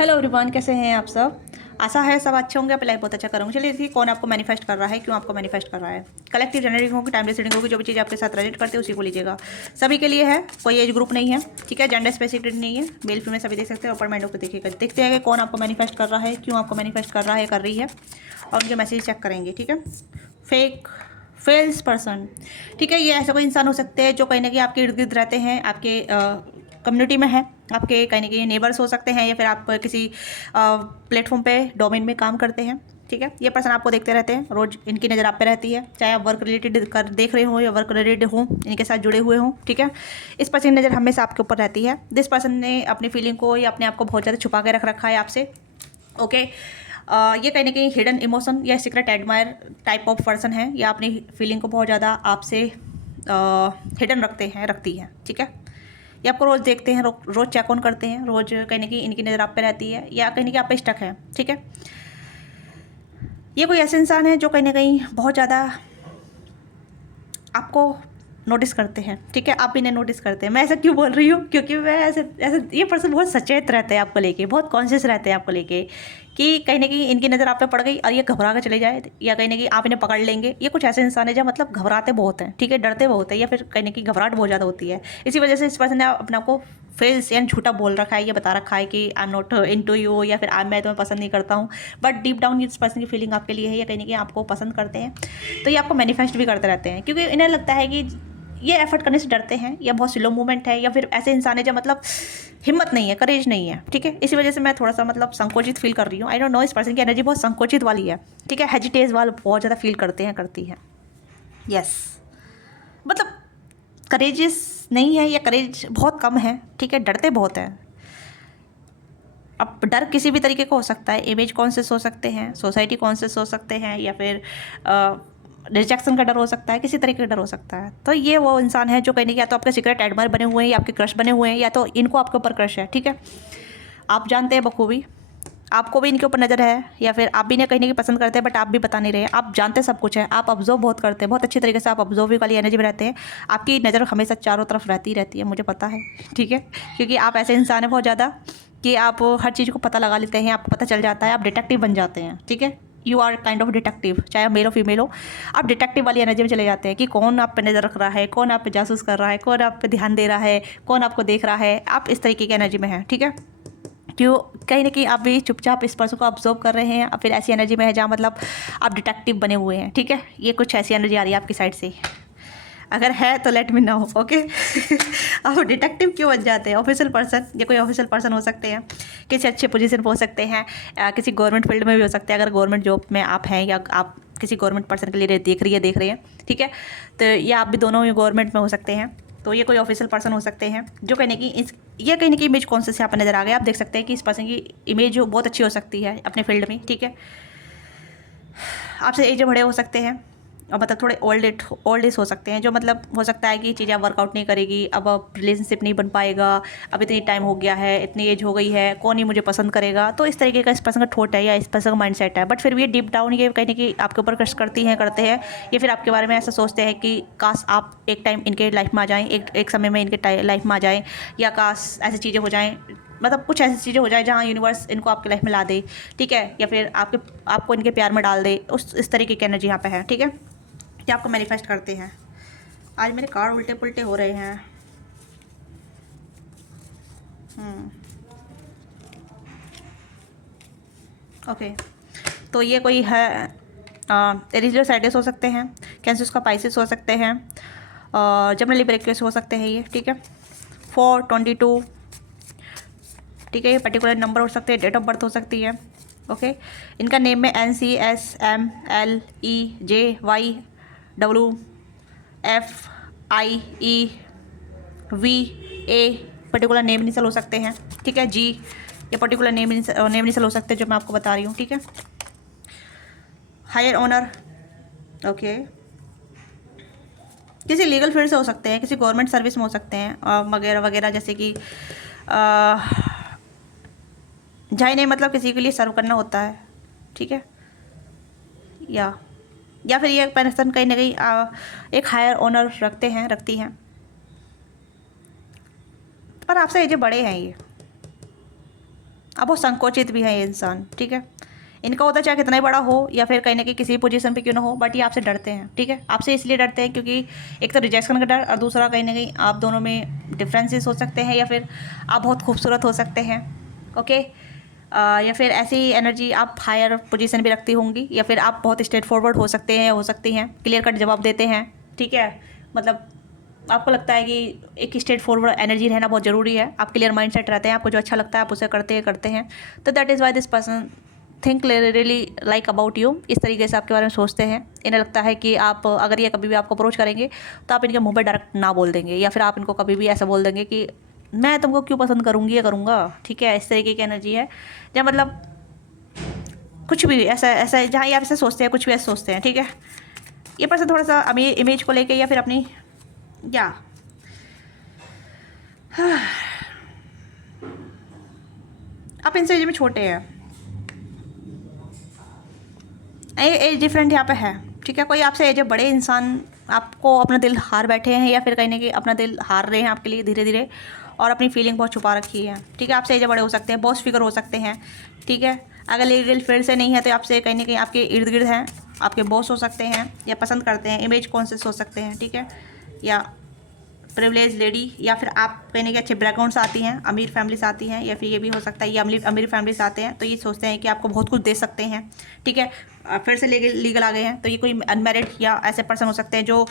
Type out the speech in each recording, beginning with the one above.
Hello everyone, कैसे हैं आप सब। आशा है सब अच्छे होंगे, आप लाइफ बहुत अच्छा करूँगी। चलिए देखिए कौन आपको मैनिफेस्ट कर रहा है, क्यों आपको मैनिफेस्ट कर रहा है। कलेक्टिव जनरेटिंग होगी, टाइमलेस रीडिंग होगी, जो भी चीज़ आपके साथ रिलेट करते हैं उसी को लीजिएगा। सभी के लिए है, कोई एज ग्रुप नहीं है, ठीक है। जेंडर स्पेसिफिक नहीं है, मेल फीमेल सभी देख सकते हैं। ऊपर माइंड को देखिएगा, देखते हैं कि कौन आपको मैनिफेस्ट कर रहा है, क्यों आपको मैनिफेस्ट कर रहा है, कर रही है, और उनके मैसेज चेक करेंगे, ठीक है। फेक फेल्स पर्सन, ठीक है। ये ऐसा कोई इंसान हो सकते हैं जो कहीं ना कहीं आपके इर्द गिर्द रहते हैं, आपके कम्युनिटी में है, आपके कहीं ना कहीं नेबर्स हो सकते हैं, या फिर आप किसी प्लेटफॉर्म पे डोमेन में काम करते हैं, ठीक है। ये पर्सन आपको देखते रहते हैं, रोज इनकी नज़र आप पे रहती है, चाहे आप वर्क रिलेटेड कर देख रहे हो या वर्क रिलेटेड हो, इनके साथ जुड़े हुए हों, ठीक है। इस पर्सन की नज़र हमेशा आपके ऊपर रहती है। दिस पर्सन ने अपनी फीलिंग को या अपने आप को बहुत ज़्यादा छुपा के रख रखा है आपसे, ओके। ये कहीं ना कहीं हिडन इमोशन या secret admire type of person है, या अपनी फीलिंग को बहुत ज़्यादा आपसे हिडन रखती है, ठीक है। ये आपको रोज़ देखते हैं, रोज़ चेक ऑन करते हैं, रोज़ कहीं ना कहीं इनकी नज़र आप पे रहती है, या कहीं ना कहीं आप पे स्टक है, ठीक है। ये कोई ऐसे इंसान है जो कहीं ना कहीं बहुत ज़्यादा आपको नोटिस करते हैं, ठीक है। आप इन्हें नोटिस करते हैं। मैं ऐसा क्यों बोल रही हूँ, क्योंकि मैं ऐसे ऐसे ये पर्सन बहुत सचेत रहते हैं आपको लेके, बहुत कॉन्शियस रहते हैं आपको लेके, कि कहीं ना कहीं इनकी नज़र आप पे पड़ गई और ये घबरा के चले जाए, या कहीं ना कहीं आप इन्हें पकड़ लेंगे। ये कुछ ऐसे इंसान है जो मतलब घबराते बहुत हैं, ठीक है, डरते बहुत है, या फिर कहीं ना कहीं घबराहट बहुत ज़्यादा होती है। इसी वजह से इस पर्सन ने अपने आप को फेल्स यानी झूठा बोल रखा है, ये बता रखा है कि I am not into you, या फिर आई मैं तुम्हें पसंद नहीं करता हूँ। बट डीप डाउन इस पर्सन की फीलिंग आपके लिए है, या कहीं ना कहीं आपको पसंद करते हैं। तो ये आपको मैनिफेस्ट भी करते रहते हैं, क्योंकि इन्हें लगता है कि ये एफर्ट करने से डरते हैं, या बहुत स्लो मूवमेंट है, या फिर ऐसे इंसान है जो मतलब हिम्मत नहीं है, करेज नहीं है, ठीक है। इसी वजह से मैं थोड़ा सा मतलब संकोचित फील कर रही हूँ। आई डोंट नो, इस पर्सन की एनर्जी बहुत संकोचित वाली है, ठीक है। हेजिटेज वाले बहुत ज़्यादा फील करते हैं, करती हैं, यस। मतलब करेजियस नहीं है, या करेज बहुत कम है, ठीक है, डरते बहुत हैं। अब डर किसी भी तरीके का हो सकता है, इमेज कॉन्शियस हो सकते हैं, सोसाइटी कॉन्शियस हो सकते हैं, या फिर रिजेक्शन का डर हो सकता है, किसी तरीके का डर हो सकता है। तो ये वो इंसान है जो कहीं ना कहीं या तो आपके सीक्रेट एडमायर बने हुए हैं, या आपके क्रश बने हुए हैं, या तो इनको आपके ऊपर क्रश है, ठीक है। आप जानते हैं बखूबी, आपको भी इनके ऊपर नज़र है, या फिर आप भी इन्हें कहीं ना कहीं पसंद करते हैं, बट आप भी बता नहीं रहे हैं। आप जानते सब कुछ है, आप ऑब्जर्व बहुत करते हैं, बहुत अच्छी तरीके से आप ऑब्जर्व वाली एनर्जी में रहते हैं। आपकी नज़र हमेशा चारों तरफ रहती है, मुझे पता है, ठीक है। क्योंकि आप ऐसे इंसान हैं बहुत ज़्यादा कि आप हर चीज़ को पता लगा लेते हैं, आपको पता चल जाता है, आप डिटेक्टिव बन जाते हैं, ठीक है। You are kind of detective, चाहे आप मेल हो फीमेल हो, आप डिटेक्टिव वाली एनर्जी में चले जाते हैं कि कौन आप पे नज़र रख रहा है, कौन आप पे जासूस कर रहा है, कौन आप पे ध्यान दे रहा है, कौन आपको देख रहा है। आप इस तरीके की एनर्जी में हैं, ठीक है। क्यों, कहीं ना कहीं आप भी चुपचाप इस पर्सन को ऑब्जर्व कर रहे हैं, फिर ऐसी एनर्जी में है जहाँ मतलब आप डिटेक्टिव बने हुए हैं, ठीक है। ये कुछ ऐसी एनर्जी आ रही है आपकी साइड से, अगर है तो लेट मी नो, ओके। आप डिटेक्टिव क्यों बन जाते हैं। ऑफिशियल पर्सन, ये कोई ऑफिशियल पर्सन हो सकते हैं, किसी अच्छे पोजीशन पर हो सकते हैं, किसी गवर्नमेंट फील्ड में भी हो सकते हैं, अगर गवर्नमेंट जॉब में आप हैं, या आप किसी गवर्नमेंट पर्सन के लिए देख रहे हैं, ठीक है। तो ये आप भी दोनों गवर्नमेंट में हो सकते हैं। तो ये कोई ऑफिशियल पर्सन हो सकते हैं जो कहीं ना कहीं ये कहीं ना कहीं इमेज कॉन्शियस यहाँ पर नज़र आ गया। आप देख सकते हैं कि इस पर्सन की इमेज जो बहुत अच्छी हो सकती है अपने फील्ड में, ठीक है। आपसे एज बड़े हो सकते हैं, और मतलब थोड़े ओल्ड एज हो सकते हैं, जो मतलब हो सकता है कि चीज़ें वर्कआउट नहीं करेगी, अब रिलेशनशिप नहीं बन पाएगा, अब इतनी टाइम हो गया है, इतनी एज हो गई है, कौन ही मुझे पसंद करेगा। तो इस तरीके का इस पर्सन का थॉट है, या इस पर्सन का माइंडसेट है। बट फिर भी ये डीप डाउन ये कहीं ना कहीं आपके ऊपर क्रश करते हैं, या फिर आपके बारे में ऐसा सोचते हैं कि काश आप एक टाइम इनके लाइफ में आ जाएँ, एक समय में इनके लाइफ में आ जाएँ, या काश ऐसी चीज़ें हो जाएँ, मतलब कुछ ऐसी चीज़ें हो जाए जहाँ यूनिवर्स इनको आपकी लाइफ में ला दे, ठीक है, या फिर आपको इनके प्यार में डाल दे। इस तरीके की एनर्जी यहाँ पे है, ठीक है। क्या आपको मैनिफेस्ट करते हैं। आज मेरे कार्ड उल्टे पुल्टे हो रहे हैं। ओके, तो ये कोई है, एरिजिलो साइडस हो सकते हैं, कैंसस का पाइसिस हो सकते हैं, जनरली ब्रेकर्स हो सकते हैं ये, ठीक है। 422, ठीक है। ये पर्टिकुलर नंबर हो सकते हैं, डेट ऑफ बर्थ हो सकती है, ओके। इनका नेम में NCSMLEJYWFIEVA पर्टिकुलर नेम इनिशियल हो सकते हैं, ठीक है। जी, ये पर्टिकुलर नेम इनिशियल हो सकते हैं जो मैं आपको बता रही हूँ, ठीक है। Higher honour, okay. किसी लीगल फील्ड से हो सकते हैं, किसी गवर्नमेंट सर्विस में हो सकते हैं, वगैरह वगैरह, जैसे कि जहाँ नहीं मतलब किसी के लिए सर्व करना होता है, ठीक है। या फिर ये पर्सन कहीं ना कहीं एक हायर ऑनर रखती हैं, पर आपसे एज बड़े हैं, ये अब बहुत संकोचित भी है ये इंसान, ठीक है। इनका होता चाहे कितना ही बड़ा हो या फिर कहीं ना कहीं किसी पोजीशन पे क्यों ना हो, बट ये आपसे डरते हैं, ठीक है। आपसे इसलिए डरते हैं क्योंकि एक तो रिजेक्शन का डर, और दूसरा कहीं ना कहीं आप दोनों में डिफरेंसेस हो सकते हैं, या फिर आप बहुत खूबसूरत हो सकते हैं, ओके। या फिर ऐसी एनर्जी आप हायर पोजीशन भी रखती होंगी, या फिर आप बहुत स्ट्रेट फॉरवर्ड हो सकते हैं, हो सकती हैं, क्लियर कट जवाब देते हैं, ठीक है। मतलब आपको लगता है कि एक स्ट्रेट फॉरवर्ड एनर्जी रहना बहुत ज़रूरी है, आप क्लियर माइंड सेट रहते हैं, आपको जो अच्छा लगता है आप उसे करते हैं। तो that is why this person think really like about you, इस तरीके से आपके बारे में सोचते हैं। इन्हें लगता है कि आप अगर ये कभी भी आपको अप्रोच करेंगे तो आप इनके मुंह पे डायरेक्ट ना बोल देंगे, या फिर आप इनको कभी भी ऐसा बोल देंगे कि मैं तुमको क्यों पसंद करूँगी या करूँगा, ठीक है। इस तरीके की एनर्जी है, जब मतलब कुछ भी ऐसा ऐसा जहाँ ये आप ऐसे सोचते हैं, कुछ भी ऐसे सोचते हैं, ठीक है। ये पर्सन थोड़ा सा अभी इमेज को लेके या फिर अपनी या आप इनसे एज में छोटे हैं, एज डिफरेंट यहाँ पे है, ठीक है। कोई आपसे एज बड़े इंसान आपको अपना दिल हार बैठे हैं, या फिर कहीं ना कहीं अपना दिल हार रहे हैं आपके लिए धीरे धीरे, और अपनी फीलिंग बहुत छुपा रखी है, ठीक है। आपसे एज बड़े हो सकते हैं, बॉस फिगर हो सकते हैं, ठीक है। अगर लीगल फील्ड से नहीं है तो आपसे कहीं ना कहीं आपके इर्द गिर्द हैं, आपके बॉस हो सकते हैं, या पसंद करते हैं, इमेज कॉन्शियस हो सकते हैं, ठीक है। या प्रिविलेज लेडी, या फिर आप कहने के अच्छे बैकग्राउंड से आती हैं, अमीर फैमिली से आती हैं, या फिर ये भी हो सकता है ये अमीर फैमिली से आते हैं, तो ये सोचते हैं कि आपको बहुत कुछ दे सकते हैं, ठीक है। फिर से लीगल आ गए हैं, तो ये कोई अनमैरिड या ऐसे पर्सन हो सकते हैं जो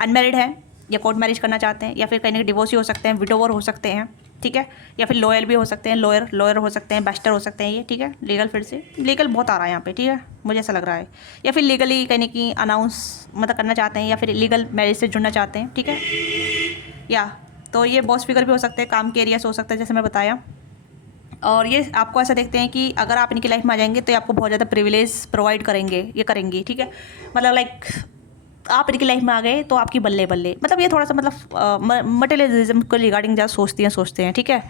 अनमैरिड है या कोर्ट मैरिज करना चाहते हैं, या फिर कहीं डिवोर्सी हो सकते हैं, विडोवर हो सकते हैं, ठीक है। या फिर लॉयल भी हो सकते हैं, लॉयर हो सकते हैं, बैस्टर हो सकते हैं ये, ठीक है। लीगल फिर से लीगल बहुत आ रहा है यहाँ पे, ठीक है, मुझे ऐसा लग रहा है। या फिर लीगली कहीं की अनाउंस मतलब करना चाहते हैं, या फिर लीगल मैरिज से जुड़ना चाहते हैं, ठीक है। या तो ये बॉस फिगर भी हो सकते हैं, काम के एरिया से हो सकता है जैसे मैं बताया। और ये आपको ऐसा देखते हैं कि अगर आप इनकी लाइफ में आ जाएंगे तो ये आपको बहुत ज़्यादा प्रिविलेज प्रोवाइड करेंगे, ये करेंगी, ठीक है। मतलब लाइक आप इनकी लाइफ में आ गए तो आपकी बल्ले बल्ले, मतलब ये थोड़ा सा मतलब मटेरियलिज्म को रिगार्डिंग ज़्यादा सोचते हैं, ठीक है।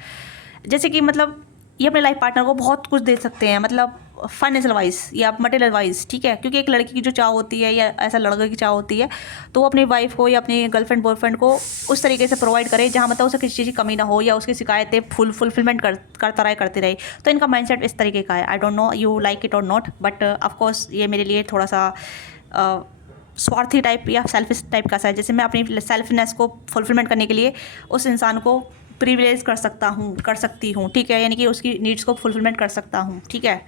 जैसे कि मतलब ये अपने लाइफ पार्टनर को बहुत कुछ दे सकते हैं, मतलब फाइनेंशियल वाइज या मटेरियल वाइज, ठीक है। क्योंकि एक लड़की की जो चाह होती है या ऐसा लड़के की चाह होती है, तो वो अपनी वाइफ को या अपनी गर्लफ्रेंड बॉयफ्रेंड को उस तरीके से प्रोवाइड करे जहाँ मतलब उसे किसी चीज़ की कमी ना हो, या उसकी शिकायतें फुलफिलमेंट करती रहे। तो इनका माइंडसेट इस तरीके का है। I don't know you like it और नॉट, बट ऑफकोर्स ये मेरे लिए थोड़ा सा स्वार्थी टाइप या सेल्फिश टाइप का सा है। जैसे मैं अपनी सेल्फनेस को फुलफिलमेंट करने के लिए उस इंसान को प्रिविलेज कर सकती हूँ, ठीक है। यानी कि उसकी नीड्स को फुलफिलमेंट कर सकता हूँ, ठीक है।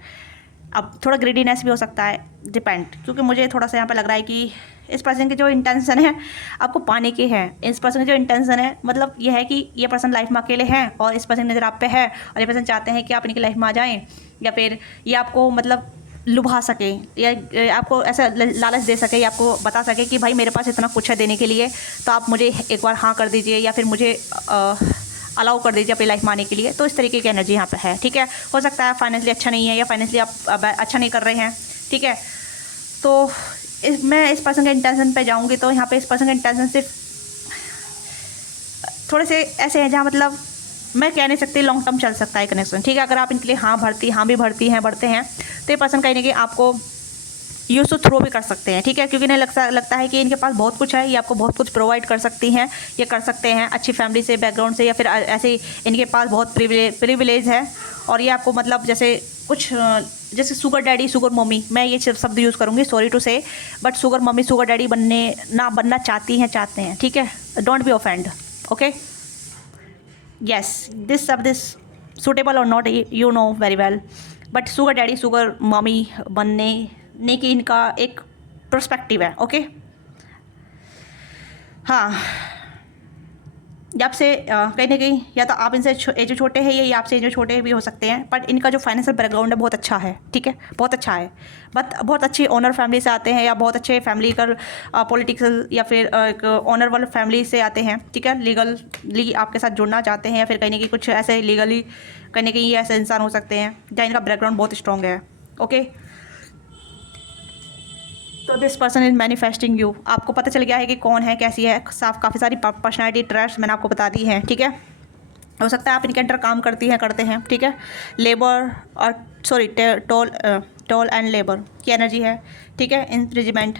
अब थोड़ा ग्रेडीनेस भी हो सकता है, डिपेंड, क्योंकि मुझे थोड़ा सा यहाँ पे लग रहा है कि इस पर्सन के जो इंटेंशन है आपको पाने के हैं। इस पर्सन की जो इंटेंशन है मतलब ये है कि ये पर्सन लाइफ में अकेले हैं और इस पर्सन की नज़र आप पे है, और ये पर्सन चाहते हैं कि आप इनकी लाइफ में आ जाएं, या फिर ये आपको मतलब लुभा सके, या आपको ऐसा लालच दे सके, या आपको बता सके कि भाई मेरे पास इतना कुछ है देने के लिए, तो आप मुझे एक बार हाँ कर दीजिए, या फिर मुझे अलाउ कर दीजिए अपनी लाइफ में आने के लिए। तो इस तरीके की एनर्जी यहाँ पे है, ठीक है। हो सकता है फाइनेंशियली अच्छा नहीं है, या फाइनेंशियली आप अच्छा नहीं कर रहे हैं, ठीक है। तो मैं इस पर्सन के इंटेंशन पे जाऊँगी तो यहाँ पे इस पर्सन के इंटेंशन सिर्फ थोड़े से ऐसे हैं जहाँ मतलब मैं कह नहीं सकती लॉन्ग टर्म चल सकता है कनेक्शन, ठीक है। अगर आप इनके लिए हाँ भी बढ़ते हैं तो ये पर्सन कहीं ना कहीं आपको यूज टू थ्रो भी कर सकते हैं, ठीक है। क्योंकि इन्हें लगता है कि इनके पास बहुत कुछ है, ये आपको बहुत कुछ प्रोवाइड कर सकती हैं, ये कर सकते हैं अच्छी फैमिली से, बैकग्राउंड से, या फिर ऐसे इनके पास बहुत प्रिविलेज है। और ये आपको मतलब जैसे कुछ जैसे शुगर डैडी शुगर मम्मी, मैं ये शब्द यूज़ करूँगी, सॉरी टू से, but sugar mummy sugar daddy बनना चाहते हैं, ठीक है। Don't be offend, okay. yes, this sub is suitable or not, you know very well, but sugar daddy sugar mummy बनने की इनका एक पर्सपेक्टिव है, ओके। हाँ, जब से कहीं ना कहीं या तो आप इनसे एज छोटे हैं या आपसे एज छोटे भी हो सकते हैं, बट इनका जो फाइनेंशियल बैकग्राउंड है बहुत अच्छा है, ठीक है, बहुत अच्छा है। बट बहुत अच्छी ऑनर फैमिली से आते हैं, या बहुत अच्छे फैमिली का पॉलिटिकल या फिर एक ऑनर वाले फैमिली से आते हैं, ठीक है। लीगली आपके साथ जुड़ना चाहते हैं, या फिर कहीं ना कहीं कुछ ऐसे लीगली कहीं ना कहीं ऐसे इंसान हो सकते हैं जहाँ इनका बैकग्राउंड बहुत स्ट्रॉन्ग है, ओके। तो this person is manifesting you, आपको पता चल गया है कि कौन है, कैसी है, काफ़ी सारी पर्सनैलिटी ट्रेट्स मैंने आपको बता दी हैं, ठीक है। हो सकता है आप इनके अंडर काम करते हैं, ठीक है। लेबर और सॉरी टोल एंड लेबर की एनर्जी है, ठीक है, इम्प्रिजमेंट।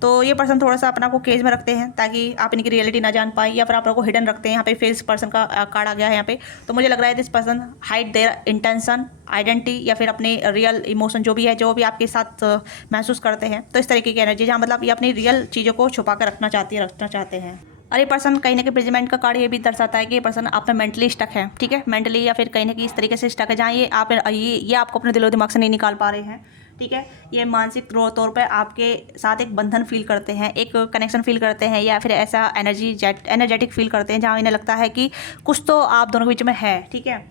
तो ये पर्सन थोड़ा सा अपना को केज में रखते हैं ताकि आप इनकी रियलिटी ना जान पाए, या फिर आप लोग को हिडन रखते हैं। यहाँ पे फेस पर्सन का कार्ड आ गया है यहाँ पे। तो मुझे लग रहा है this person hide there intention, identity, या फिर अपने रियल इमोशन जो भी है, जो भी आपके साथ महसूस करते हैं। तो इस तरीके की एनर्जी जहाँ मतलब ये अपनी रियल चीज़ों को छुपा कर रखना चाहते हैं। और ये पर्सन कहीं ना कहीं प्रेजेंट का कार्ड ये भी दर्शाता है कि ये पर्सन आप में मेंटली स्टक है, ठीक है, मेंटली या फिर कहीं ना कहीं इस तरीके से स्टक है जहाँ ये आपको अपने दिलो दिमाग से नहीं निकाल पा रहे हैं, ठीक है। ये मानसिक तौर पर आपके साथ एक बंधन फील करते हैं, एक कनेक्शन फील करते हैं, या फिर ऐसा एनर्जेटिक फील करते हैं जहाँ इन्हें लगता है कि कुछ तो आप दोनों के बीच में है, ठीक है।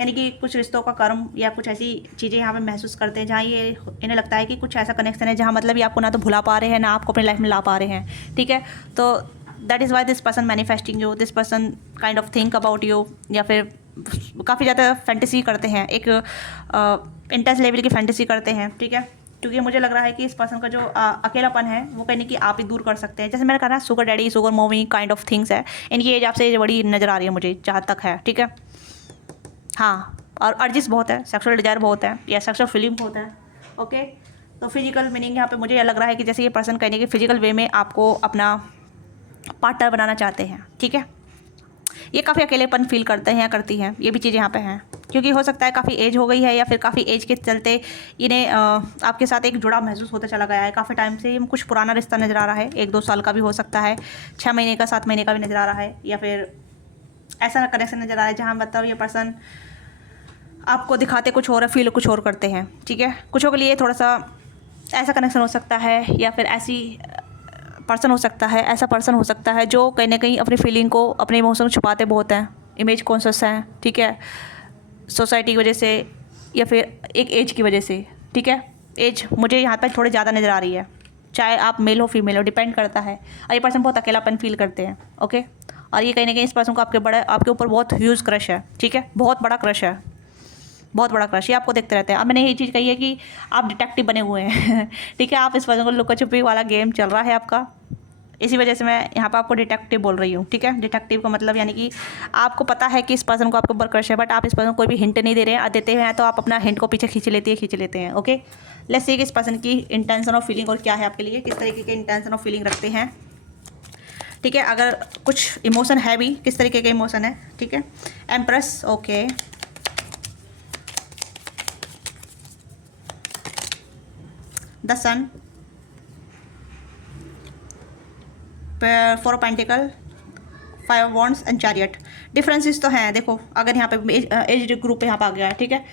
यानी कि कुछ रिश्तों का कर्म या कुछ ऐसी चीज़ें यहाँ पे महसूस करते हैं जहाँ ये इन्हें लगता है कि कुछ ऐसा कनेक्शन है जहाँ मतलब ये आपको ना तो भुला पा रहे हैं, ना आपको अपनी लाइफ में ला पा रहे हैं, ठीक है। तो that is why this person manifesting you, this person kind of think about you, या फिर काफ़ी ज़्यादा फैंटेसी करते हैं, एक इंटेंस लेवल की फैंटेसी करते हैं, ठीक है। क्योंकि मुझे लग रहा है कि इस पर्सन का जो अकेलापन है वो कहीं कि आप ही दूर कर सकते हैं। जैसे मैंने कहा sugar daddy, sugar mommy kind of things है, इनकी एज आपसे बड़ी नज़र आ रही है मुझे जहाँ तक है, ठीक है। हाँ, और अर्जिस बहुत है, सेक्सुअल डिजायर बहुत है, या सेक्सुअल फीलिंग बहुत है, ओके। तो फिजिकल मीनिंग यहाँ पे मुझे यह लग रहा है कि जैसे ये पर्सन कहने की फिजिकल वे में आपको अपना पार्टनर बनाना चाहते हैं, ठीक है। ये काफ़ी अकेलेपन फील करते हैं या करती हैं, ये भी चीज़ यहाँ पे हैं, क्योंकि हो सकता है काफ़ी एज हो गई है, या फिर काफ़ी एज के चलते इन्हें आपके साथ एक जुड़ाव महसूस होता चला गया है। काफ़ी टाइम से कुछ पुराना रिश्ता नज़र आ रहा है, 1-2 साल का भी हो सकता है, 6 महीने का, 7 महीने का भी नज़र आ रहा है, या फिर ऐसा कनेक्शन नज़र आ रहा है जहाँ मतलब ये पर्सन आपको दिखाते कुछ और है, फील कुछ और करते हैं, ठीक है। कुछों के लिए थोड़ा सा ऐसा कनेक्शन हो सकता है, या फिर ऐसी पर्सन हो सकता है, ऐसा पर्सन हो सकता है जो कहीं ना कहीं अपनी फीलिंग को, अपने इमोशन को छुपाते बहुत हैं, इमेज कॉन्शियस हैं, ठीक है, सोसाइटी की वजह से या फिर एक एज की वजह से, ठीक है। एज मुझे यहाँ पर थोड़ी ज़्यादा नज़र आ रही है, चाहे आप मेल हो फीमेल हो, डिपेंड करता है। और ये पर्सन बहुत अकेलापन फील करते हैं, ओके। और ये कहीं ना कहीं इस पर्सन को आपके ऊपर बहुत ह्यूज क्रश है, ठीक है, बहुत बड़ा क्रश है, बहुत बड़ा क्रश। ये आपको देखते रहते हैं। अब मैंने ये चीज़ कही है कि आप डिटेक्टिव बने हुए हैं ठीक है, आप इस पर्सन को लुका छुपी वाला गेम चल रहा है आपका, इसी वजह से मैं यहाँ पर आपको डिटेक्टिव बोल रही हूँ, ठीक है। डिटेक्टिव का मतलब यानी कि आपको पता है कि इस पर्सन को आपके ऊपर क्रश है, बट आप इस पर्सन को कोई भी हिंट नहीं दे रहे हैं, देते हैं तो आप अपना हिंट को पीछे खींच लेते हैं, ओके। लेट्स सी कि इस पर्सन की इंटेंशन ऑफ फीलिंग और क्या है आपके लिए, किस तरीके के इंटेंशन ऑफ फीलिंग रखते हैं, ठीक है। अगर कुछ इमोशन है भी, किस तरीके के इमोशन है, ठीक है। Empress, okay, the sun, 4 pentacle, 5 wands and chariot. Differences तो हैं, देखो अगर यहाँ पे एज ग्रुप यहाँ पे आ गया है, ठीक है,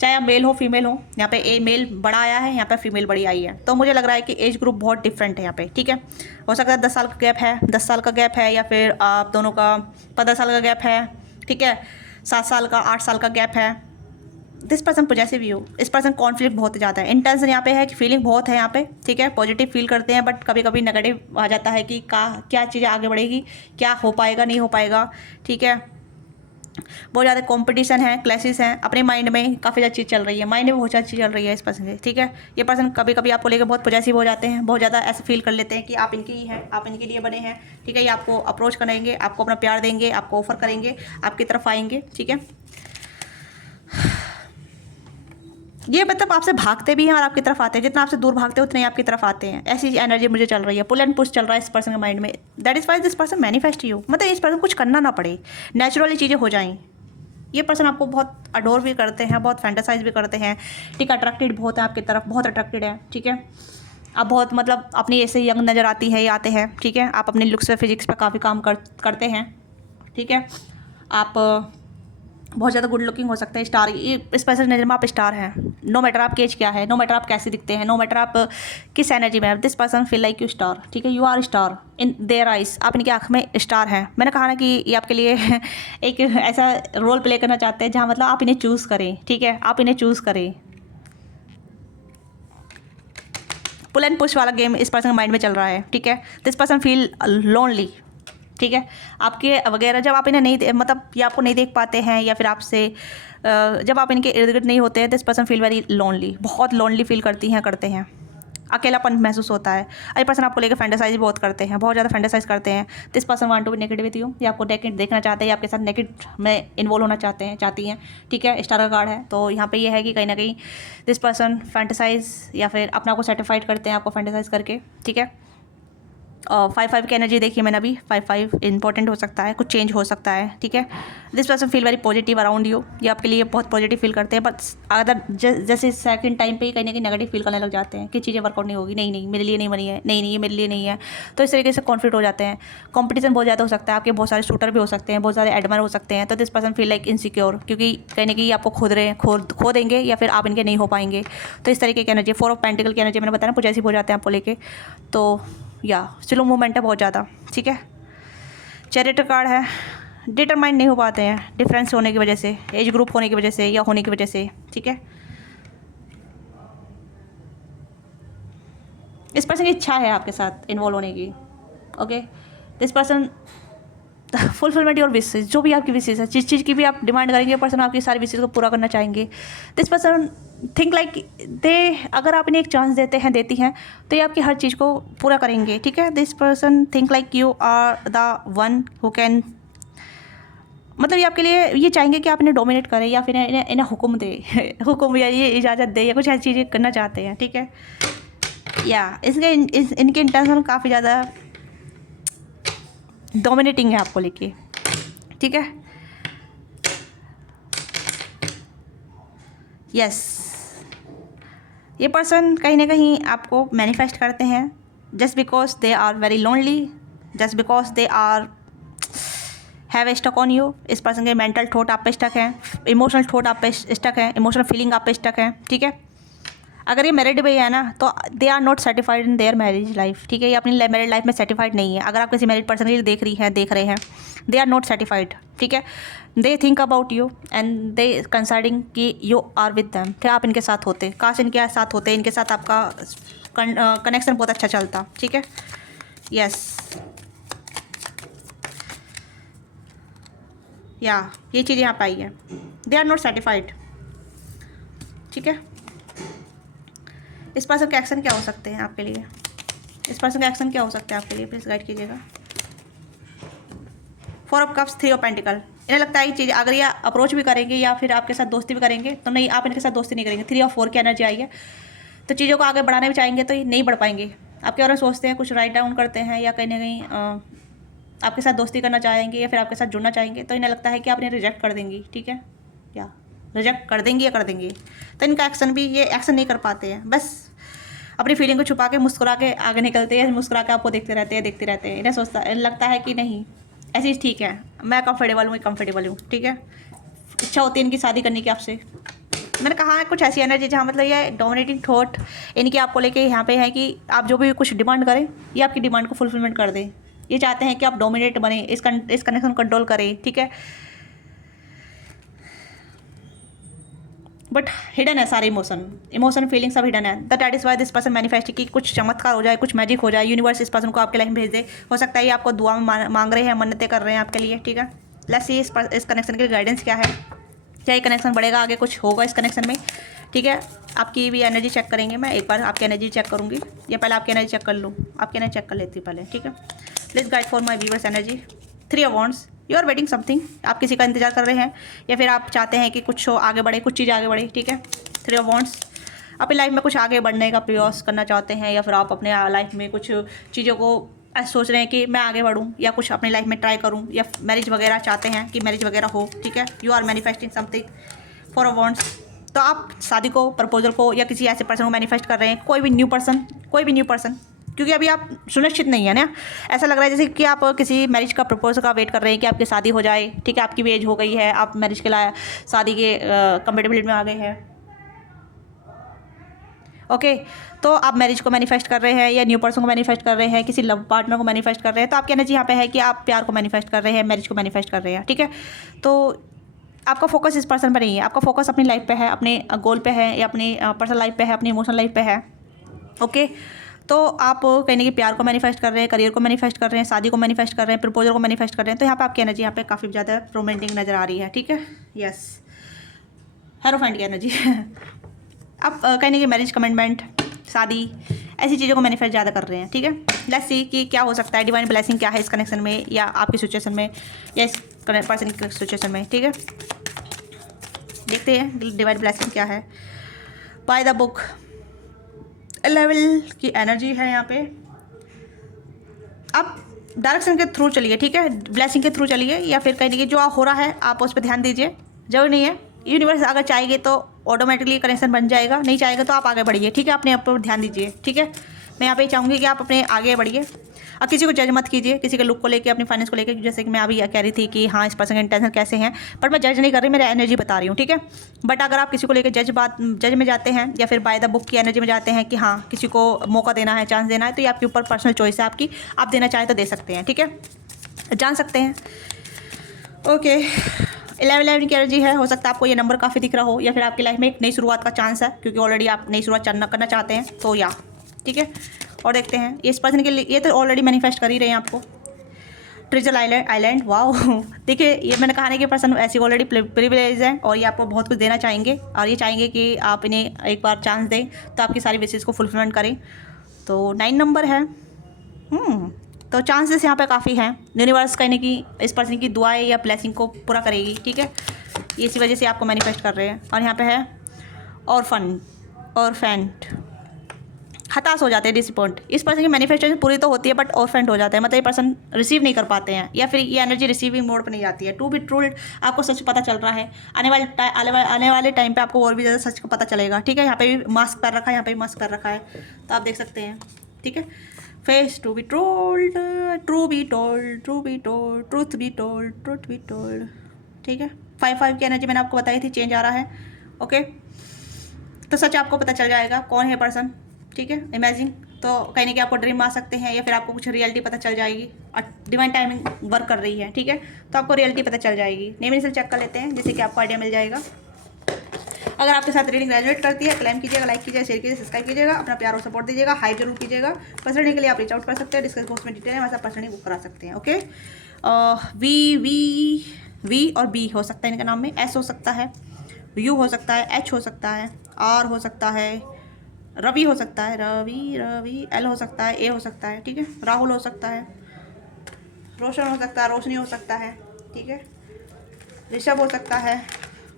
चाहे आप मेल हो फीमेल हो, यहाँ पे ए मेल बड़ा आया है, यहाँ पे फीमेल बड़ी आई है, तो मुझे लग रहा है कि एज ग्रुप बहुत डिफरेंट है यहाँ पे, ठीक है। हो सकता है 10 साल का गैप है, 10 साल का गैप है, या फिर आप दोनों का 15 साल का गैप है, ठीक है, 7 साल का, 8 साल का गैप है। दिस पर्सन पॉजिटिव ही हो, इस पर्सन कॉन्फ्लिक्ट बहुत ज़्यादा है, इंटेंशन यहाँ पे है कि फीलिंग बहुत है यहाँ पे, ठीक है। पॉजिटिव फील करते हैं, बट कभी कभी नेगेटिव आ जाता है कि क्या चीज़ें आगे बढ़ेगी, क्या हो पाएगा, नहीं हो पाएगा, ठीक है। बहुत ज़्यादा कंपटीशन है, क्लैसेस हैं, अपने माइंड में काफ़ी ज़्यादा चीज़ चल रही है, माइंड में बहुत ज़्यादा चीज़ चल रही है इस पर्सन से, ठीक है। ये पर्सन कभी कभी आपको लेकर बहुत पॉजिटिव हो जाते हैं, बहुत ज़्यादा ऐसे फील कर लेते हैं कि आप इनके ही हैं, आप इनके लिए बने हैं, ठीक है। ये आपको अप्रोच करेंगे, आपको अपना प्यार देंगे, आपको ऑफर करेंगे, आपकी तरफ आएंगे, ठीक है। ये मतलब आपसे भागते भी हैं और आपकी तरफ आते हैं, जितना आपसे दूर भागते हैं उतने ही आपकी तरफ आते हैं, ऐसी एनर्जी मुझे चल रही है, पुल एंड पुश चल रहा है इस पर्सन के माइंड में। That is why this person manifest you, मतलब इस पर्सन कुछ करना ना पड़े, नेचुरली चीज़ें हो जाएं। ये पर्सन आपको बहुत अडोर भी करते हैं, बहुत फैंटासाइज भी करते हैं, ठीक है, अट्रैक्टेड बहुत है आपकी तरफ, बहुत अट्रैक्टेड है, ठीक है। आप बहुत मतलब अपनी ऐसे यंग नज़र आती है, आते हैं, ठीक है। आप अपने लुक्स पे, फिजिक्स पे काफ़ी काम करते हैं, ठीक है। आप बहुत ज़्यादा गुड लुकिंग हो सकते हैं, स्टार, इस पैसे नज़र में आप स्टार हैं, नो मैटर आपकी एज क्या है, नो मैटर आप कैसे दिखते हैं, नो मैटर आप किस एनर्जी में, this person feel like you star, ठीक है। You are star in their eyes, आप इनकी आँख में स्टार हैं। मैंने कहा ना कि ये आपके लिए एक ऐसा रोल प्ले करना चाहते हैं जहाँ मतलब आप इन्हें चूज़ करें, ठीक है, आप इन्हें चूज़ करें। पुल एंड पुश वाला गेम इस पर्सन के माइंड में चल रहा है, ठीक है। दिस पर्सन फील लोनली, ठीक है। आपके वगैरह जब आप इन्हें नहीं मतलब ये आपको नहीं देख पाते हैं, या फिर आपसे जब आप इनके इर्द गिर्द नहीं होते हैं, this person feel very lonely, बहुत लोनली फील करती हैं, करते हैं, अकेलापन महसूस होता है। अरे पर्सन आपको लेकर फैंटेसाइज बहुत करते हैं, बहुत ज़्यादा फैंटेसाइज करते हैं। This person want to be naked with you, ये आपको नेकेड देखना चाहते हैं, आपके साथ नेकेड में इन्वॉल्व होना चाहती हैं, ठीक है। स्टार का कार्ड है, तो यहाँ पे ये है कि कहीं ना कहीं दिस पर्सन फैंटेसाइज या फिर अपना को सेटिफाइड करते हैं आपको फैंटेसाइज करके, ठीक है। 5-5 की एनर्जी देखिए मैंने अभी, 5-5 इंपॉर्टेंट हो सकता है, कुछ चेंज हो सकता है, ठीक है। This person feel very positive around you, ये आपके लिए बहुत पॉजिटिव फील करते हैं, बट अदर जैसे सेकंड टाइम पे ही कहीं ना कहीं नेगेटिव फील करने लग जाते हैं कि चीज़ें वर्कआउट नहीं होगी, नहीं मेरे लिए नहीं बनी है, नहीं ये मेरे लिए नहीं है। तो इस तरीके से कॉन्फ्लिक्ट हो जाते हैं, कॉम्पिटिशन बहुत ज़्यादा हो सकता है, आपके बहुत सारे शूटर भी हो सकते हैं, बहुत सारे एडमर हो सकते हैं। तो this person feel like insecure, क्योंकि कहीं ना कहीं आपको खो देंगे या फिर आप इनके नहीं हो पाएंगे। तो इस तरीके की एनर्जी, 4 ऑफ पेंटिकल की एनर्जी मैंने बताया ना, पॉजेसिव हो जाते हैं आपको लेके, तो या स्लो मूवमेंट है बहुत ज़्यादा, ठीक है। चैरियट कार्ड है, डिटरमाइंड नहीं हो पाते हैं, डिफरेंस होने की वजह से, एज ग्रुप होने की वजह से या होने की वजह से, ठीक है। इस पर्सन की इच्छा है आपके साथ इन्वॉल्व होने की, okay. This person fulfilment your wishes, जो भी आपकी विशेज है, जिस चीज़ की भी आप डिमांड करेंगे, पर्सन आपकी सारी विशेज को पूरा करना चाहेंगे। This person think like they, अगर आप इन्हें एक चांस देते हैं, देती हैं, तो ये आपकी हर चीज़ को पूरा करेंगे, ठीक है। This person think like you are the one who can, मतलब ये आपके लिए ये चाहेंगे कि आप इन्हें डोमिनेट करें या फिर इन्हें हुक्म दे हुक्म या ये इजाज़त दे या कुछ ऐसी चीज़ें करना चाहते हैं, ठीक है। या इनके इंटेंशन काफ़ी ज़्यादा डोमिनेटिंग है आपको लेके, ठीक है। यस, ये पर्सन कहीं ना कहीं आपको मैनिफेस्ट करते हैं just because they are very lonely, just because they are have stuck on you. इस पर्सन के मेंटल थॉट आप पे स्टक है, इमोशनल थॉट आप पे स्टक है, इमोशनल फीलिंग आप पे स्टक है, ठीक है। अगर ये मैरिड भी है ना, तो they are not certified in their marriage life, ठीक है। ये अपनी मैरिड लाइफ में सर्टिफाइड नहीं है। अगर आप किसी मैरिड पर्सन की देख रहे हैं, दे आर नॉट सर्टिफाइड, ठीक है। They think about you and they concerning कि यू आर विद दैम, क्या आप इनके साथ होते, काश इनके साथ होते, इनके साथ आपका कनेक्शन बहुत अच्छा चलता, ठीक है। यस, या ये चीज़ यहाँ पे आई है, दे आर नॉट सर्टिफाइड, ठीक है। इस पर्सन के एक्शन क्या हो सकते हैं आपके लिए, इस पर्सन के एक्शन क्या हो सकते हैं आपके लिए, प्लीज़ गाइड कीजिएगा। 4 ऑफ कप्स, 3 ऑफ पेंटिकल, इन्हें लगता है ये चीज़ अगर ये अप्रोच भी करेंगे या फिर आपके साथ दोस्ती भी करेंगे, तो नहीं, आप इनके साथ दोस्ती नहीं करेंगे। 3 और 4 की एनर्जी आई है, तो चीज़ों को आगे बढ़ाने भी चाहेंगे तो ये नहीं बढ़ पाएंगे। आपके बारे में सोचते हैं, कुछ राइट डाउन करते हैं या कहीं ना कहीं आपके साथ दोस्ती करना चाहेंगे या फिर आपके साथ जुड़ना चाहेंगे, तो इन्हें लगता है कि आप इन्हें रिजेक्ट कर देंगी, ठीक है। या रिजेक्ट कर देंगी या कर देंगे, तो इनका एक्शन भी, ये एक्शन नहीं कर पाते हैं, बस अपनी फीलिंग को छुपा के मुस्कुरा के आगे निकलते हैं, मुस्कुरा के आपको देखते रहते हैं। इन्हें लगता है कि नहीं ऐसी ठीक है, मैं कंफर्टेबल हूँ, ठीक है। इच्छा होती है इनकी शादी करने की आपसे। मैंने कहा है कुछ ऐसी एनर्जी जहाँ मतलब ये डोमिनेटिंग थॉट इनकी आपको लेके यहाँ पे है कि आप जो भी कुछ डिमांड करें, ये आपकी डिमांड को फुलफिलमेंट कर दें। ये चाहते हैं कि आप डोमिनेट बने, इस कनेक्शन को कंट्रोल करें, ठीक है। बट हिडन है सारे इमोशन फीलिंग सब हिडन है। That is why this person manifest कि कुछ चमत्कार हो जाए, कुछ मैजिक हो जाए, यूनिवर्स इस पर्सन को आपके लाइफ में भेज दे। हो सकता है ये आपको दुआ में मांग रहे हैं, मन्नतें कर रहे हैं आपके लिए, ठीक है। लेट्स सी इस कनेक्शन की गाइडेंस क्या है, क्या ये कनेक्शन बढ़ेगा, आगे कुछ होगा इस कनेक्शन में, ठीक है। आपकी भी एनर्जी चेक करेंगे, मैं एक बार आपकी एनर्जी चेक करूँगी, या पहले आपकी एनर्जी चेक कर लूँ, आपकी एनर्जी चेक कर लेती हूँ पहले, ठीक है। Please guide for my viewers energy. 3 of wands, you are waiting something, आप किसी का इंतजार कर रहे हैं या फिर आप चाहते हैं कि कुछ आगे बढ़े, कुछ चीज़ आगे बढ़े, ठीक है। 3 ऑफ वांड्स, अपनी लाइफ में कुछ आगे बढ़ने का प्रयास करना चाहते हैं या फिर आप अपने लाइफ में कुछ चीज़ों को ऐसे सोच रहे हैं कि मैं आगे बढ़ूँ या कुछ अपनी लाइफ में ट्राई करूँ, या मैरिज वगैरह चाहते हैं कि मैरिज वगैरह हो, ठीक है। You are manifesting something. 4 of wands, तो आप शादी को, प्रपोजल को या किसी ऐसे पर्सन को मैनिफेस्ट कर रहे हैं, कोई भी न्यू पर्सन, क्योंकि अभी आप सुनिश्चित नहीं है ना, ऐसा लग रहा है जैसे कि आप किसी मैरिज का प्रपोजल का वेट कर रहे हैं कि आपकी शादी हो जाए, ठीक है। आपकी भी एज हो गई है, आप मैरिज के लिए शादी के कंपेटेबिलिटी में आ गए हैं, ओके। तो आप मैरिज को मैनिफेस्ट कर रहे हैं या न्यू पर्सन को मैनिफेस्ट कर रहे हैं, किसी लव पार्टनर को मैनिफेस्ट कर रहे हैं, तो आपकी एनर्जी यहाँ पे है कि आप प्यार को मैनिफेस्ट कर रहे हैं, मैरिज को मैनिफेस्ट कर रहे हैं, ठीक है। तो आपका फोकस इस पर्सन पर नहीं है, आपका फोकस अपनी लाइफ पे है, अपने गोल पे है या अपनी पर्सनल लाइफ पे है, अपनी इमोशनल लाइफ पे है, ओके। तो आप कहीं ना कहीं प्यार को मैनिफेस्ट कर रहे हैं, करियर को मैनिफेस्ट कर रहे हैं, शादी को मैनिफेस्ट कर रहे हैं, प्रपोजल को मैनिफेस्ट कर रहे हैं, तो यहाँ पे आपकी एनर्जी यहाँ पे काफ़ी ज़्यादा रोमांटिक नज़र आ रही है, ठीक है। यस, हेरोफेंट की एनर्जी। आप कहीं ना कहीं मैरिज कमिटमेंट, शादी, ऐसी चीज़ों को मैनिफेस्ट ज़्यादा कर रहे हैं। ठीक है, लेट्स सी कि क्या हो सकता है, डिवाइन ब्लेसिंग क्या है इस कनेक्शन में या आपकी सिचुएशन में या इस पर्सन की सिचुएशन में। ठीक है, देखते हैं डिवाइन ब्लेसिंग क्या है। बाय द बुक लेवल की एनर्जी है यहाँ पे। आप डायरेक्शन के थ्रू चलिए, ठीक है, ब्लेसिंग के थ्रू चलिए, या फिर कहीं नहीं जो हो रहा है आप उस पर ध्यान दीजिए। जरूरी नहीं है, यूनिवर्स अगर चाहेगी तो ऑटोमेटिकली कनेक्शन बन जाएगा, नहीं चाहेगा तो आप आगे बढ़िए। ठीक है, अपने आप पर ध्यान दीजिए। ठीक है, मैं यहाँ पे चाहूँगी कि आप अपने आगे बढ़िए। अब किसी को जज मत कीजिए, किसी के लुक को लेके, अपनी फाइनेंस को लेके। जैसे कि मैं अभी कह रही थी कि हाँ इस पर्सन के इंटेंशन कैसे हैं, पर मैं जज नहीं कर रही, मेरी एनर्जी बता रही हूँ। ठीक है, बट अगर आप किसी को लेकर जज में जाते हैं या फिर बाय द बुक की एनर्जी में जाते हैं कि हाँ किसी को मौका देना है, चांस देना है, तो ये आपके ऊपर पर्सनल चॉइस है आपकी, आप देना चाहें तो दे सकते हैं। ठीक है, जान सकते हैं। ओके, 11 की एनर्जी है। हो सकता है आपको ये नंबर काफ़ी दिख रहा हो, या फिर आपकी लाइफ में एक नई शुरुआत का चांस है, क्योंकि ऑलरेडी आप नई शुरुआत करना चाहते हैं, तो या ठीक है। और देखते हैं इस पर्सन के लिए, ये तो ऑलरेडी मैनिफेस्ट कर ही रहे हैं आपको। ट्रेजर आइलैंड, वाह देखिए, ये मैंने कहा नहीं कि पर्सन ऐसी ऑलरेडी प्रिविलेज है और ये आपको बहुत कुछ देना चाहेंगे, और ये चाहेंगे कि आप इन्हें एक बार चांस दें तो आपकी सारी विशेष को फुलफिलमेंट करें। तो 9 नंबर है। तो चांसेस यहाँ पे काफ़ी हैं, यूनिवर्स कहने की इस पर्सन की दुआएं या ब्लेसिंग को पूरा करेगी। ठीक है, ये इसी वजह से आपको मैनिफेस्ट कर रहे हैं। और यहाँ पे है ऑरफेंट, हताश हो जाते हैं, डिसअपॉइंट। इस पर्सन की मैनिफेस्टेशन पूरी तो होती है बट ऑरफेंट हो जाते हैं, मतलब ये पर्सन रिसीव नहीं कर पाते हैं, या फिर ये एनर्जी रिसीविंग मोड पर नहीं जाती है। टू बी ट्रूल्ड, आपको सच पता चल रहा है। आने वाले टाइम पे आपको और भी ज़्यादा सच का पता चलेगा। ठीक है, यहाँ पे भी मास्क कर रखा है, यहाँ पे भी मास्क कर रखा है, तो आप देख सकते हैं। ठीक है, face to be told, true be told, true be told, truth be told, truth be told. ठीक है, 5 की एनर्जी मैंने आपको बताई थी, चेंज आ रहा है। ओके, तो सच आपको पता चल जाएगा कौन है पर्सन। ठीक है, इमेजिन, तो कहीं कि आपको ड्रीम आ सकते हैं, या फिर आपको कुछ रियलिटी पता चल जाएगी, और डिवाइन टाइमिंग वर्क कर रही है। ठीक है, तो आपको रियलिटी पता चल जाएगी। नेम इनिशियल चेक कर लेते हैं, जिससे कि आपको आइडिया मिल जाएगा। अगर आपके साथ रीडिंग रेजोनेट करती है, क्लेम कीजिएगा, लाइक कीजिएगा, शेयर कीजिए, सब्सक्राइब कीजिएगा, अपना प्यार और सपोर्ट दीजिएगा, हाइप जरूर कीजिएगा। पर्सनली के लिए आप रीच आउट कर सकते हैं, डिस्कस बॉक्स में डिटेल है, वहाँ से पर्सनली बुक करा सकते हैं। ओके, वी और बी हो सकता है इनके नाम में, एस हो सकता है, यू हो सकता है, एच हो सकता है, आर हो सकता है, रवि हो सकता है, रवि, एल हो सकता है, ए हो सकता है। ठीक है, राहुल हो सकता है, रोशन हो सकता है, रोशनी हो सकता है। ठीक है, ऋषभ हो सकता है,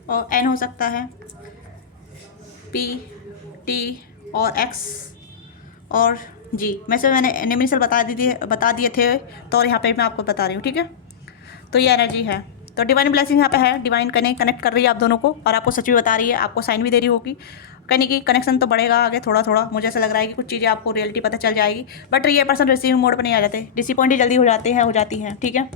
और एन हो सकता है, पी, टी और एक्स और जी। मैंने नेमिनिसल बता दिए थे, तो और यहाँ पे मैं आपको बता रही हूँ। ठीक है, तो ये एनर्जी है। तो डिवाइन ब्लेसिंग यहाँ पे है, डिवाइन कनेक्ट कर रही है आप दोनों को, और आपको सच भी बता रही है, आपको साइन भी दे रही होगी। कहीं की कनेक्शन तो बढ़ेगा आगे थोड़ा थोड़ा, मुझे ऐसा लग रहा है कि कुछ चीज़ें आपको रियलिटी पता चल जाएगी, बट ये पर्सन रिसीविंग मोड पर नहीं आ जाते, डिसअपॉइंट ही जल्दी हो जाती हैं। ठीक है,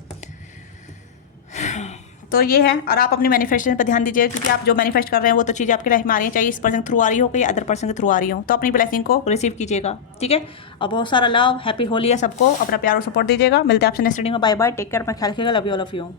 तो ये है। और आप अपनी मैनिफेस्टेशन पर ध्यान दीजिए, क्योंकि आप जो मैनिफेस्ट कर रहे हैं वो तो चीज़ें आपकी लाइफ में आ रही हैं, चाहे इस पर्सन के थ्रू आ रही हो या अदर पर्सन के थ्रू आ रही हो, तो अपनी ब्लेसिंग को रिसीव कीजिएगा। ठीक है, और बहुत सारा लव, हैप्पी होली है सबको, अपना प्यार और सपोर्ट दीजिएगा। मिलते हैं आपसे नेक्स्ट रीडिंग में। बाय बाय, टेक केयर, अपना ख्याल रखिएगा, love you all of you.